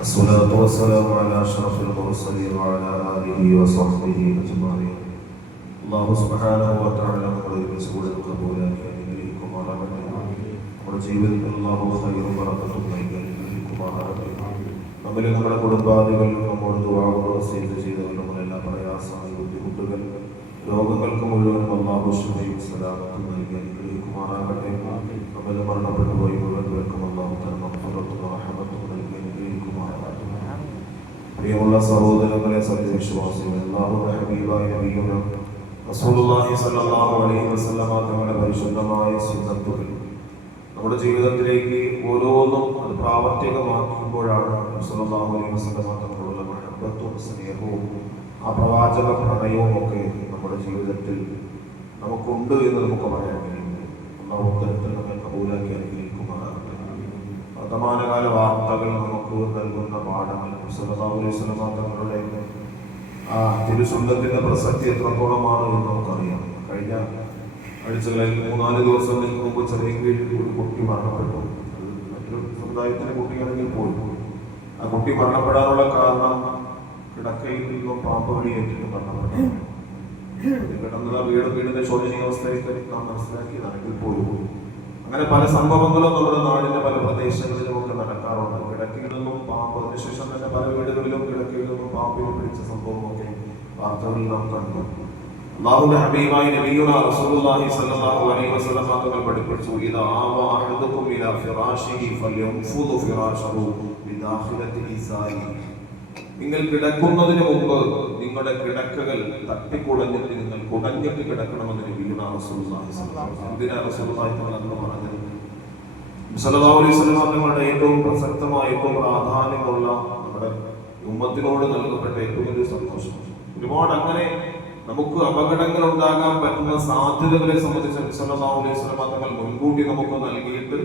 الصلاة والسلام على أشرف المرسلين وعلى آله وصحبه أجمعين. الله سبحانه وتعالى നമ്മുടെ സുഹൃത്തുക്കൾ കബൂലാക്കി അനുഗ്രഹിക്കുമാറാകട്ടെ. നമ്മുടെ ജീവിതത്തിൽ അല്ലാഹു ഖൈറും ബറക്കത്തും നൽകി അനുഗ്രഹിക്കുമാറാകട്ടെ. നമ്മിൽ നമ്മുടെ കുടുംബാദികൾ നമ്മോട് ദുആ വസീയത്ത് ചെയ്തവരുടെ എല്ലാ പ്രയാസങ്ങൾ ബുദ്ധിമുട്ടുകൾ രോഗങ്ങൾക്ക് മുഴുവനും അല്ലാഹു ശിഫയും സലാമത്തും നൽകി അനുഗ്രഹിക്കുമാറാകട്ടെ. നമ്മിൽ മരണപ്പെട്ടു പോയി മുഴുവൻ അല്ലാഹു തആല മഗ്ഫിറത്തും റഹ്മത്തും നൽകി അനുഗ്രഹിക്കുമാറാകട്ടെ. പ്രിയമുള്ള സഹോദരങ്ങളെ, സത്യവിശ്വാസികളെ, അല്ലാഹുവിന്റെ ഹബീബായ നബിയുന റസൂലുള്ളാഹി സ്വല്ലല്ലാഹു അലൈഹി വസല്ലമ തങ്ങളുടെ പരിശുദ്ധമായ സുന്നത്തുകൾ നമ്മുടെ ജീവിതത്തിലേക്ക് ഓരോന്നും അത് പ്രാവർത്തികമാക്കുമ്പോഴാണ് സ്വല്ലല്ലാഹു അലൈഹി വസല്ലമ തങ്ങളുടെ മഹബ്ബത്തും സ്നേഹവും ആ പ്രവാചക പ്രണയവും ഒക്കെ നമ്മുടെ ജീവിതത്തിൽ നമുക്കുണ്ട് എന്ന് നമുക്ക് പറയാൻ കഴിയുന്നു. അല്ലാഹു തആല നമ്മെ കബൂലാക്കി അനുഗ്രഹിക്കുമാറാകട്ടെ. വർത്തമാനകാല വാർത്തകൾ നമുക്ക് നൽകുന്ന പാഠങ്ങൾ സ്വല്ലല്ലാഹു അലൈഹി വസല്ലമ തങ്ങളുടെ ആ തിരുസുന്നത്തിന്റെ പ്രസക്തി എത്രത്തോളമാണ് എന്ന് നമുക്കറിയാം. കഴിഞ്ഞ ആഴ്ചകളിൽ 3-4 ദിവസങ്ങൾക്ക് മുമ്പ് ചെറിയ കീഴിൽ ഒരു കുട്ടി മരണപ്പെട്ടു. അത് മറ്റൊരു സമുദായത്തിലെ കുട്ടിയാണെങ്കിൽ പോലും ആ കുട്ടി മരണപ്പെടാനുള്ള കാരണം കിടക്കയിൽ നിന്നും പാമ്പ് കടിയേറ്റിട്ട് മരണപ്പെട്ടു. കിടന്നത് വീടിന്റെ ശോചനീയാവസ്ഥയൊക്കെ നാം മനസ്സിലാക്കിയതാണെങ്കിൽ പോലും അങ്ങനെ പല സംഭവങ്ങളും നമ്മുടെ നാടിന്റെ പല പ്രദേശങ്ങളിലും ഒക്കെ നടക്കാറുണ്ട്. കിടക്കയിൽ നിന്നും പാമ്പ്, അതിനുശേഷം തന്നെ പല വീടുകളിലും കിടക്കയിൽ നിന്നും പാമ്പിനെ പിടിച്ച സംഭവമൊക്കെ വാർത്തകളിൽ നാം കണ്ടു. അല്ലാഹുവിന്റെ ഹബീബായ നബിയുനാ റസൂലുള്ളാഹി സ്വല്ലല്ലാഹു അലൈഹി വസല്ലം തങ്ങൾ പഠിപ്പിച്ചു, ഇദാ ആവാ അഹദുകും ഇലാ ഫിറാശിഹി ഫൽയൻഫുദു ഫിറാശഹു ബിദാഖിലതി ഇസാരി. നിങ്ങൾ കിടക്കുന്നതിന് മുമ്പ് നിങ്ങളുടെ കിടക്കകൾ തട്ടിക്കുടഞ്ഞിട്ട് നിങ്ങൾ കുടഞ്ഞിട്ട് കിടക്കണമെന്ന് നബിയുനാ റസൂലുള്ളാഹി സ്വല്ലല്ലാഹു അലൈഹി വസല്ലം. എന്തിനാ റസൂലുള്ളാഹി തങ്ങൾ പറഞ്ഞത്? സല്ലല്ലാഹു അലൈഹി വസല്ലം തങ്ങളുടെ ഏറ്റവും പ്രസക്തമായ ഏറ്റവും പ്രാധാന്യമുള്ള നമ്മുടെ ഉമ്മത്തിനോട് നൽകപ്പെട്ട ഏറ്റവും വലിയ സന്തോഷം. ഒരുപാട് അങ്ങനെ നമുക്ക് അപകടങ്ങൾ ഉണ്ടാകാൻ പറ്റുന്ന സാധ്യതകളെ സംബന്ധിച്ച് സല്ലല്ലാഹു അലൈഹി വസല്ലം തങ്ങൾ മുൻകൂട്ടി നമുക്ക് നൽകിയിട്ട്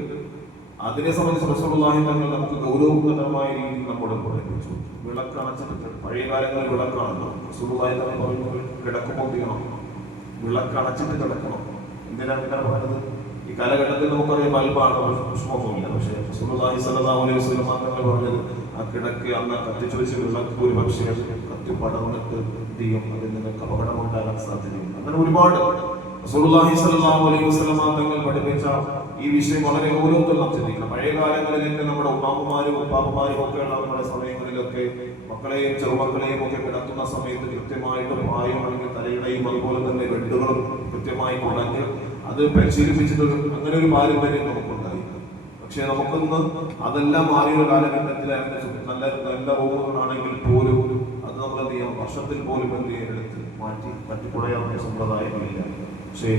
അതിനെ സംബന്ധിച്ച് റസൂലുള്ളാഹി തങ്ങൾ നമുക്ക് ഗൗരവപ്രദമായ രീതിയിൽ നമ്മോട് പഠിപ്പിച്ചു. വിളക്ക് അണച്ചിട്ട്, പഴയ കാലങ്ങളിൽ വിളക്കാണല്ലോ, റസൂലുള്ളാഹി തങ്ങൾ പറയുന്നത് കിടക്കുമ്പോൾ ചെയ്യണം, വിളക്ക് അണച്ചിട്ട് കിടക്കണം. എന്തിനാണ് ഇങ്ങനെ പറയുന്നത്? ഈ കാലഘട്ടത്തിൽ നമുക്കറിയാം ബൾബാണ്, പുഷ്പമൊന്നുമില്ല. പക്ഷേ റസൂലുള്ളാഹി സ്വല്ലല്ലാഹു അലൈഹി വസല്ലം തങ്ങൾ പറഞ്ഞത് ആ കിടക്ക് അന്ന് കത്തിച്ചു വെച്ച് വിളക്ക് ഒരു പക്ഷേ കത്തി പടർന്നിട്ട് തീയും അതിൽ നിങ്ങൾക്ക് അപകടമുണ്ടാകാൻ സാധ്യതയുണ്ട്. അങ്ങനെ ഒരുപാട് റസൂലുള്ളാഹി സ്വല്ലല്ലാഹു അലൈഹി വസല്ലം തങ്ങൾ പഠിപ്പിച്ച ഈ വിഷയം വളരെ ഗൗരവത്തിൽ നാം ചിന്തിക്കണം. പഴയ കാലങ്ങളിലേക്ക് നമ്മുടെ ഉമ്മാമ്മമാരും ഉപ്പാപ്പമാരും ഒക്കെയുള്ള നമ്മുടെ സമയങ്ങളിലൊക്കെ മക്കളെയും ചെറുമക്കളെയും ഒക്കെ കിടത്തുന്ന സമയത്ത് കൃത്യമായിട്ട് പായും അല്ലെങ്കിൽ തലയുടെയും അതുപോലെ തന്നെ ബെഡുകളും കൃത്യമായി കുടഞ്ഞ് അത് പരിശീലിപ്പിച്ചിട്ട് അങ്ങനെ ഒരു പാരമ്പര്യം നമുക്കുണ്ടായി. പക്ഷെ നമുക്കൊന്ന് അതെല്ലാം മാറിയൊരു കാലഘട്ടത്തിലായിരുന്നു. നല്ല നല്ല റൂമുകളാണെങ്കിൽ പോലും അത് നമ്മൾ എന്ത് ചെയ്യാം, വർഷത്തിൽ പോലും എന്ത് ചെയ്യാൻ എടുത്ത് മാറ്റി തട്ടിക്കുടയാവുന്ന സമ്പ്രദായങ്ങളില്ല. പക്ഷേ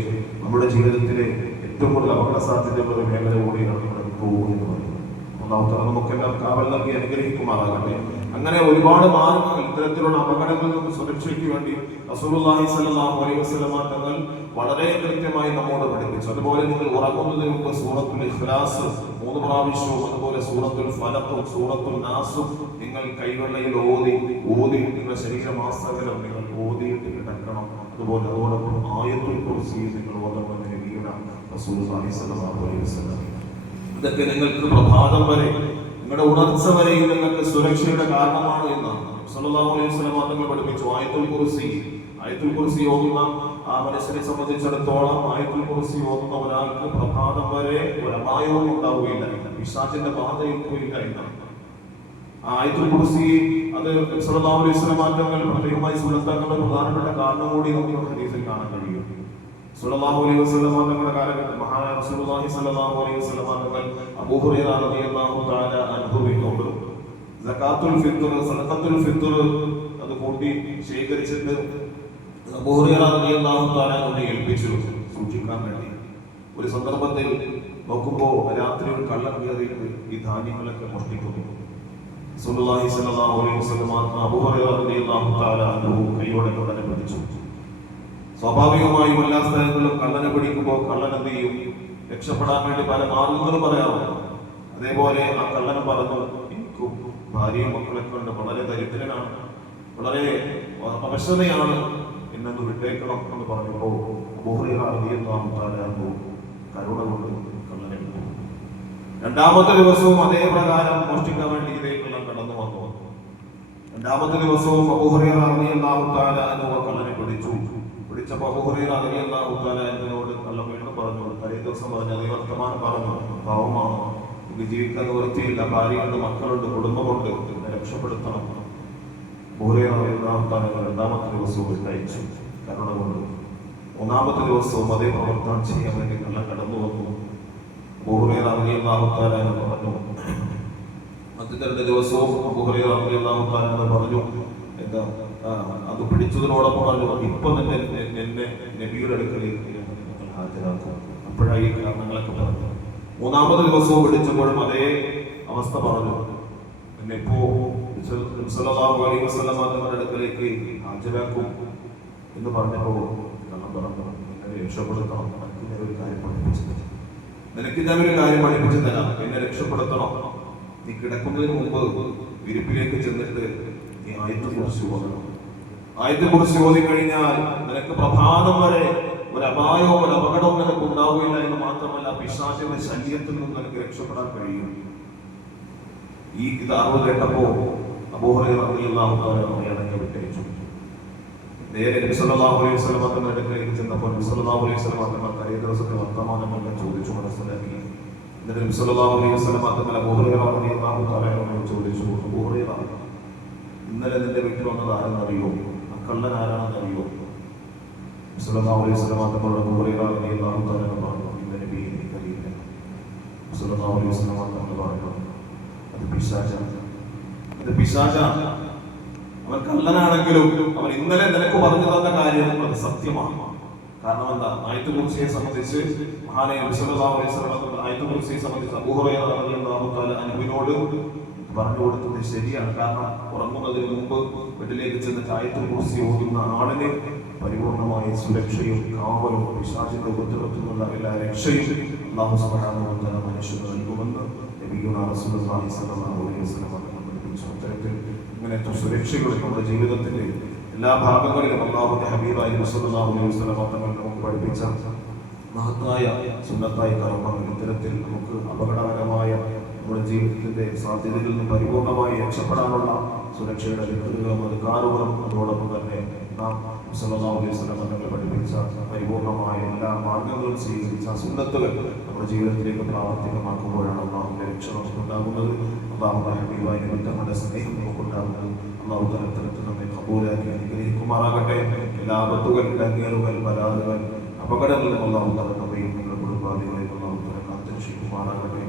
നമ്മുടെ ജീവിതത്തിലെ ഏറ്റവും കൂടുതൽ അപകട സാധ്യതയുള്ള ഒരു മേഖല കൂടിയാണ് നമ്മുടെ പോകും എന്ന് പറയുന്നത്. ഒന്നാമത്തെ നമുക്കെല്ലാം കാവൽ നൽകി അനുഗ്രഹിക്കുമാറാകട്ടെ. അങ്ങനെ ഒരുപാട് മാർഗങ്ങൾ ഇത്തരത്തിലുള്ള അപകടങ്ങളിൽ നിന്ന് സുരക്ഷയ്ക്ക് വേണ്ടി റസൂലുള്ളാഹി സ്വല്ലല്ലാഹു അലൈഹി വസല്ലം തങ്ങൾ വളരെ കൃത്യമായി നമ്മോട് പഠിപ്പിച്ചു. അതുപോലെ നിങ്ങൾ ഉറങ്ങുന്നതിന് മുമ്പ് സൂറത്തുൽ ഇഖ്ലാസ് 3 പ്രാവശ്യവും അതുപോലെ സൂറത്തുൽ ഫലഖും സൂറത്തുൽ നാസും നിങ്ങൾ കൈവെള്ളയിൽ ഓതി നിങ്ങളുടെ ശരീരമാസകലം നിങ്ങൾ ഓതിയിട്ട് കിടക്കണം. അതുപോലെ അതോടൊപ്പം ആയത്തുൽ കുർസി നിങ്ങൾ ഓതണമെന്ന് നബിയുനാ റസൂലുള്ളാഹി സ്വല്ലല്ലാഹു അലൈഹി വസല്ലം. ഇതൊക്കെ നിങ്ങൾക്ക് പ്രഭാതം വരെ നിങ്ങളുടെ ഉണർച്ച വരെയും നിങ്ങൾക്ക് സുരക്ഷയുടെ കാരണമാണ് എന്നാണ് സല്ലല്ലാഹു അലൈഹി വസല്ലം തങ്ങൾ പഠിപ്പിച്ചു. ആയത്തുൽ കുർസി ഓതുന്ന ആ മനുഷ്യനെ സംബന്ധിച്ചിടത്തോളം ആയത്തുൽ കുർസി ഓതുന്ന ഒരാൾക്ക് പ്രഭാതം വരെ ഒരു അപായവും ഉണ്ടാവുകയില്ല, പിശാചിന്റെ ബാധയൊന്നുമില്ല എന്നാണ്. ആയത്തുൽ കുർസി അത് സല്ലല്ലാഹു അലൈഹി വസല്ലം തങ്ങൾ പ്രത്യേകമായി സുന്നത്താക്കളുടെ പ്രധാനപ്പെട്ട കാരണം കൂടി നമുക്ക് ഹദീസിൽ കാണാൻ കഴിയും. സല്ലല്ലാഹു അലൈഹി വസല്ലം തങ്ങളുടെ കാലഘട്ടത്തിൽ മഹാനായ റസൂലുള്ളാഹി സ്വല്ലല്ലാഹു അലൈഹി വസല്ലം തങ്ങൾ അബൂ ഹുറൈറ റളിയല്ലാഹു തആല അൻഹുവിനോട് സദഖത്തുൽ ഫിത്ർ അത് കൂട്ടി ശേഖരിച്ചിട്ട് അബൂ ഹുറൈറ റളിയല്ലാഹു തആല ഏൽപ്പിച്ചു സൂക്ഷിക്കാൻ വേണ്ടി. ഒരു സന്ദർഭത്തിൽ നോക്കുമ്പോൾ രാത്രി ഒരു കള്ളൻ കയറിയിട്ട് ഈ ധാന്യങ്ങളൊക്കെ മോഷ്ടിക്കുന്നു. റസൂലുള്ളാഹി സ്വല്ലല്ലാഹു അലൈഹി വസല്ലം അബൂ ഹുറൈറ റളിയല്ലാഹു തആല അൻഹു കൈയോടെ കള്ളനെ പിടിച്ചു. സ്വാഭാവികമായും എല്ലാ സ്ഥലങ്ങളിലും കള്ളനെ പിടിക്കുമ്പോൾ കള്ളൻ എന്ത് ചെയ്യും? രക്ഷപ്പെടാൻ വേണ്ടി പല മാർഗങ്ങളും പറയാറുണ്ട്. അതേപോലെ ആ കള്ളൻ പറഞ്ഞു, എനിക്കും ഭാര്യയും മക്കളൊക്കെ ഉണ്ട്, വളരെ ദരിദ്രനാണ്, വളരെ അവശതയാണ്, എന്നത് വിട്ടേക്കണം എന്ന് പറഞ്ഞപ്പോൾ അബൂ ഹുറൈറ റളിയല്ലാഹു തആല അൻഹു കരുണ കൊണ്ട് കള്ളനെ വിട്ടു. രണ്ടാമത്തെ ദിവസവും അതേ പ്രകാരം മോഷ്ടിക്കാൻ വേണ്ടി ഇതേ കള്ളൻ കടന്നു വന്നു. രണ്ടാമത്തെ ദിവസവും അബൂ ഹുറൈറ റളിയല്ലാഹു തആല അൻഹു കള്ളനെ പിടിച്ചപ്പോൾ അബൂ ഹുറൈറ റളിയല്ലാഹു തആല അൻഹുവിനോട് കള്ളം വീണ്ടും പറഞ്ഞു. തലേ ദിവസം പറഞ്ഞു, അതേ വർത്തമാനം പറഞ്ഞു, പാവമാണ്, ജീവിക്കാൻ നിവൃത്തിയില്ല, ഭാര്യയുണ്ട്, മക്കളുണ്ട്, കുടുംബമുണ്ട്, എന്നെ രക്ഷപ്പെടുത്തണം. അബൂ ഹുറൈറ റളിയല്ലാഹു തആല രണ്ടാമത്തെ ദിവസവും വിട്ടയച്ചു കരുണ കൊണ്ട്. മൂന്നാമത്തെ ദിവസവും അതേ പ്രവർത്തനം ചെയ്യാൻ വേണ്ടി കള്ളം കടന്നു വന്നു. അബൂ ഹുറൈറ റളിയല്ലാഹു തആല പറഞ്ഞു. മറ്റത്തെ 2 ദിവസവും അബൂ ഹുറൈറ റളിയല്ലാഹു തആല പറഞ്ഞു, എന്താ അത് പിടിച്ചതിനോടൊപ്പം പറഞ്ഞു, ഇപ്പൊ തന്നെ എന്നെ നബിയുടെ അടുക്കലേക്ക് ഹാജരാക്കും. അപ്പോഴായി ഈ കാരണങ്ങളൊക്കെ പറഞ്ഞു. മൂന്നാമത്തെ ദിവസവും പിടിച്ചപ്പോഴും അതേ അവസ്ഥ പറഞ്ഞു, എന്നെ ഇപ്പോ സല്ലല്ലാഹു അലൈഹി വസല്ലം തങ്ങളുടെ അടുക്കലേക്ക് ഹാജരാക്കും എന്ന് പറഞ്ഞപ്പോ കള്ളം പറഞ്ഞു, എന്നെ രക്ഷപ്പെടുത്തണം, നിനക്ക് ഞാൻ ഒരു കാര്യം പഠിപ്പിച്ചു തരാം, എന്നെ രക്ഷപ്പെടുത്തണം. നീ കിടക്കുന്നതിന് മുമ്പ് വിരിപ്പിലേക്ക് ചെന്നിട്ട് നീ ആയത്തെക്കുറിച്ച് ഓതണം. ആയത്തെക്കുറിച്ച് ഓതിക്കഴിഞ്ഞാൽ നിനക്ക് പ്രഭാതം വരെ ഒരു അപായവും ഒരു അപകടവും നിനക്ക് ഉണ്ടാവുകയില്ല എന്ന് മാത്രമല്ല, പിശാചിന്റെ ശല്യത്തിൽ നിന്ന് നിനക്ക് രക്ഷപ്പെടാൻ കഴിയും. ഇത് അറിവ് കേട്ടപ്പോ അബൂ ഹുറൈറ റളിയല്ലാഹു തആല അയാളെ വിട്ടയച്ചു. നേരെ നബി സല്ലല്ലാഹു അലൈഹി വസല്ലം തങ്ങളുടെ അടുക്കലേക്ക് ചെന്നപ്പോൾ നബി സല്ലല്ലാഹു അലൈഹി വസല്ലം തങ്ങൾ തലേ ദിവസത്തെ വർത്തമാനമെല്ലാം ചോദിച്ചു മനസ്സിലാക്കി. എന്നിട്ട് നബി സല്ലല്ലാഹു അലൈഹി വസല്ലം തങ്ങൾ അബൂ ഹുറൈറ റളിയല്ലാഹു തആലയോട് ചോദിച്ചു, അബൂ ഹുറൈറ, ഇന്നലെ നിന്റെ വീട്ടിൽ വന്നത് ആരെന്നറിയോ? ആ കള്ളൻ ആരാണെന്നറിയോ? നബി സല്ലല്ലാഹു അലൈഹി വസല്ലം തങ്ങൾ അബൂ ഹുറൈറ റളിയല്ലാഹു തആലയോട് പറഞ്ഞു, ഇല്ല നബി, എനിക്കറിയില്ല. നബി സല്ലല്ലാഹു അലൈഹി വസല്ലം തങ്ങൾ പറഞ്ഞു, അത് പിശാചാണ്. അവൻ കള്ളനാണെങ്കിലും അവൻ ഇന്നലെ നിനക്ക് പറഞ്ഞു തന്ന കാര്യം അത് സത്യമാണ്. കാരണം എന്താ? ആയത്തുൽ കുർസിയെ സംബന്ധിച്ച് മഹാനായ നബി സല്ലല്ലാഹു അലൈഹി വസല്ലം ആയത്തുൽ കുർസിയെ സംബന്ധിച്ച് അബൂ ഹുറൈറ റളിയല്ലാഹു തആല അൻഹുവിനോട് പറഞ്ഞു കൊടുത്തത് ശരിയാണ്. കാരണം ഉറങ്ങുന്നതിന് മുമ്പ് വീട്ടിലേക്ക് ചെന്നിട്ട് ആയത്തുൽ കുർസി ഓതുന്ന ആളിന് പരിപൂർണമായ സുരക്ഷയും കാവലും പിശാചിന്റെ ഉപദ്രവത്തിൽ നിന്നുള്ള എല്ലാ രക്ഷയും അല്ലാഹു സുബ്ഹാനഹു വ തആല മനുഷ്യന് നൽകുമെന്ന് നബിയുനാ റസൂലുള്ളാഹി സ്വല്ലല്ലാഹു അലൈഹി വസല്ലം പഠിപ്പിച്ചു. അത്തരത്തിൽ ഇങ്ങനത്തെ സുരക്ഷയുടെ നമ്മുടെ ജീവിതത്തിന്റെ എല്ലാ ഭാഗങ്ങളിലും അല്ലാഹുവിന്റെ ഹബീബായ നബി സല്ലല്ലാഹു അലൈഹി വസല്ലം തങ്ങൾ നമുക്ക് പഠിപ്പിച്ച മഹത്തായ സുന്നത്തായ കർമ്മങ്ങൾ ഇത്തരത്തിൽ നമുക്ക് അപകടകരമായ നമ്മുടെ ജീവിതത്തിന്റെ സാധ്യതകളിൽ നിന്ന് പരിപൂർണമായി രക്ഷപ്പെടാനുള്ള സുരക്ഷയുടെ വികൃതികളും അധികാരങ്ങളും അതോടൊപ്പം തന്നെ നാം സല്ലല്ലാഹു അലൈഹി വസല്ലം തങ്ങൾ പഠിപ്പിച്ച പരിപൂർണമായ എല്ലാ മാർഗങ്ങളും സ്വീകരിച്ച സുന്നത്തുകൾ നമ്മുടെ ജീവിതത്തിലേക്ക് പ്രാവർത്തികമാക്കുമ്പോഴാണ് അല്ലാഹുവിന്റെ രക്ഷ നമുക്കുണ്ടാകുന്നത്. അല്ലാഹുവിന്റെ ഹബീബായ നബി തങ്ങളുടെ സ്നേഹം നമുക്കുണ്ടാകുന്നത്. അല്ലാഹു തആല നമ്മെ ഖബൂലാക്കി അനുഗ്രഹിക്കുമാറാകട്ടെ. എല്ലാ ആപത്തുകൾ, ഇടങ്ങേറുകൾ, പരാതികൾ, അപകടങ്ങളിൽ അല്ലാഹു തആല നമ്മയും നമ്മുടെ കുടുംബാദികളെയും അല്ലാഹു തആല കാത്തുരക്ഷിക്കുമാറാകട്ടെ.